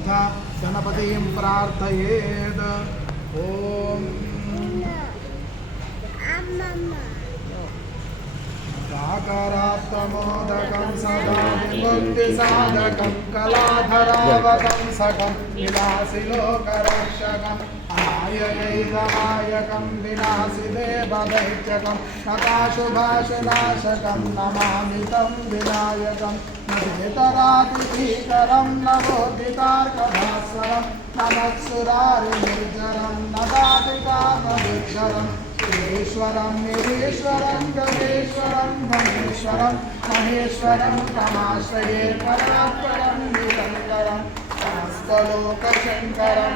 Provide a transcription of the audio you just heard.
तथा गणपतिं प्रार्थयेत् ॐ प्राकारात्तमोदकं सदा विमुक्तिसाधकं कलाधरावतं सकं विलासिलोकरक्षकम् अनायकैकनायकं विनाशि देवदैत्यकं नकाशुभाशनाशकं नमामि तं विनायकं न चेतरातिभीकरं नवोदितार्कभास्वरं नमत्सुरारिनिर्जरं नदातिकामविज्जरम् ईश्वरं निरीश्वरं गणेश्वरं महेश्वरं महेश्वरं तमाश्रये परात्परं निरन्तरं समस्तलोकशङ्करं